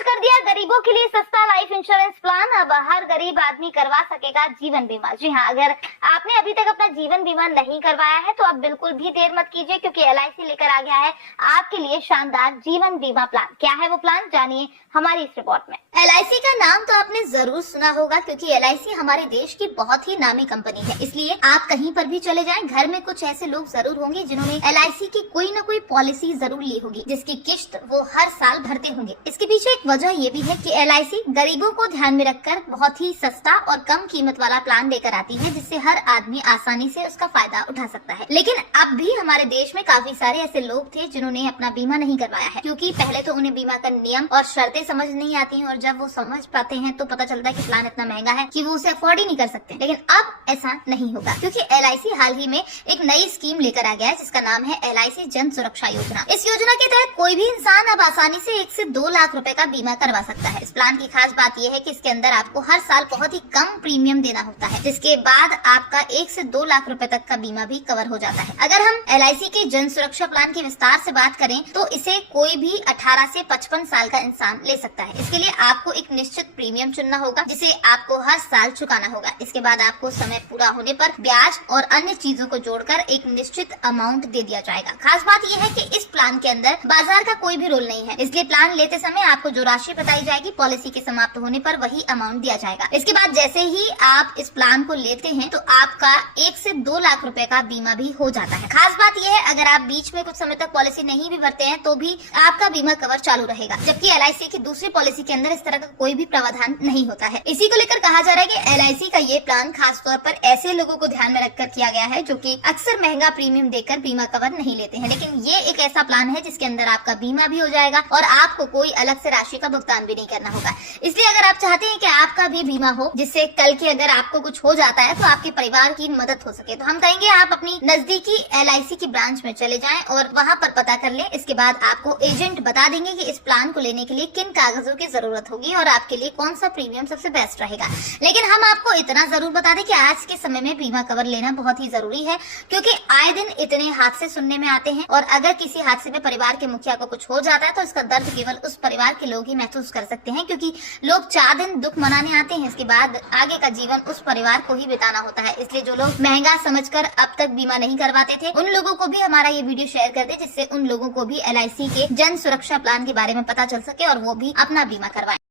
Launch कर दिया गरीबों के लिए सस्ता लाइफ इंश्योरेंस प्लान। अब हर गरीब आदमी करवा सकेगा जीवन बीमा। जी हाँ, अगर आपने अभी तक अपना जीवन बीमा नहीं करवाया है तो आप बिल्कुल भी देर मत कीजिए, क्योंकि LIC लेकर आ गया है आपके लिए शानदार जीवन बीमा प्लान। क्या है वो प्लान, जानिए हमारी इस रिपोर्ट में। LIC का नाम तो आपने जरूर सुना होगा, क्योंकि LIC हमारे देश की बहुत ही नामी कंपनी है। इसलिए आप कहीं पर भी चले जाएं, घर में कुछ ऐसे लोग जरूर होंगे जिन्होंने LIC की कोई न कोई पॉलिसी जरूर ली होगी, जिसकी किश्त वो हर साल भरते होंगे। इसके पीछे एक वजह ये भी है कि LIC गरीबों को ध्यान में रखकर बहुत ही सस्ता और कम कीमत वाला प्लान लेकर आती है, जिससे हर आदमी आसानी से उसका फायदा उठा सकता है। लेकिन अब भी हमारे देश में काफी सारे ऐसे लोग थे जिन्होंने अपना बीमा नहीं करवाया है, क्योंकि पहले तो उन्हें बीमा का नियम और शर्तें समझ नहीं आती हैं, और जब वो समझ पाते हैं तो पता चलता है कि प्लान इतना महंगा है कि वो उसे अफोर्ड ही नहीं कर सकते। लेकिन अब ऐसा नहीं होगा, क्योंकि LIC हाल ही में एक नई स्कीम लेकर आ गया है, जिसका नाम है LIC जन सुरक्षा योजना। इस योजना के तहत कोई भी इंसान अब आसानी से 1 से 2 लाख रुपए का बीमा करवा सकता है। इस प्लान की खास बात यह है कि इसके अंदर आपको हर साल बहुत ही कम प्रीमियम देना होता है, जिसके बाद आपका 1 से 2 लाख रुपए तक का बीमा भी कवर हो जाता है। अगर हम LIC के जन सुरक्षा प्लान की विस्तार से बात करें तो इसे कोई भी 18 से 55 साल का इंसान ले सकता है। इसके लिए आपको एक निश्चित प्रीमियम चुनना होगा, जिसे आपको हर साल चुकाना होगा। इसके बाद आपको समय पूरा होने पर ब्याज और अन्य चीजों को जोड़कर एक निश्चित अमाउंट दे दिया जाएगा। खास बात यह है कि इस प्लान के अंदर बाजार का कोई भी रोल नहीं है, इसलिए प्लान लेते समय आपको जो राशि बताई जाएगी पॉलिसी के समाप्त होने पर वही अमाउंट दिया जाएगा। इसके बाद जैसे ही आप इस प्लान को लेते हैं तो आपका 1 से 2 लाख रुपए का बीमा भी हो जाता है। खास बात यह है, अगर आप बीच में कुछ समय तक पॉलिसी नहीं भी भरते हैं तो भी आपका बीमा कवर चालू रहेगा, जबकि LIC की दूसरी पॉलिसी के अंदर इस तरह का कोई भी प्रावधान नहीं होता है। इसी को लेकर कहा जा रहा है कि LIC का ये प्लान खास तौर पर ऐसे लोगों को ध्यान में रखकर किया गया है जो कि अक्सर महंगा प्रीमियम देकर बीमा कवर नहीं लेते हैं। लेकिन ये एक ऐसा प्लान है जिसके अंदर आपका बीमा भी हो जाएगा और आपको कोई अलग से राशि का भुगतान भी नहीं करना होगा। इसलिए अगर आप चाहते हैं कि आपका भी बीमा हो, जिससे कल की अगर आपको कुछ हो जाता है तो आपके परिवार की मदद हो सके, तो हम कहेंगे आप अपनी नजदीकी LIC की ब्रांच में चले जाएं और वहां पर पता कर लें। इसके बाद आपको एजेंट बता देंगे कि इस प्लान को लेने के लिए किन कागजों की जरूरत होगी और आपके लिए कौन सा प्रीमियम सबसे बेस्ट रहेगा। लेकिन हम आपको इतना जरूर बता दें कि आज के समय में बीमा कवर लेना बहुत ही जरूरी है, क्योंकि आए दिन इतने हादसे सुनने में आते हैं, और अगर किसी हादसे में परिवार के मुखिया को कुछ हो जाता है तो इसका दर्द केवल उस परिवार के लोग ही महसूस कर सकते हैं, क्योंकि लोग 4 दिन दुख मनाने आते हैं, इसके बाद आगे का जीवन उस परिवार को ही बिताना होता है। इसलिए जो लोग महंगा समझकर अब तक बीमा नहीं करवाते थे, उन लोगों को भी हमारा ये वीडियो शेयर कर दे, जिससे उन लोगों को भी LIC के जन सुरक्षा प्लान के बारे में पता चल सके और वो भी अपना बीमा करवाएं।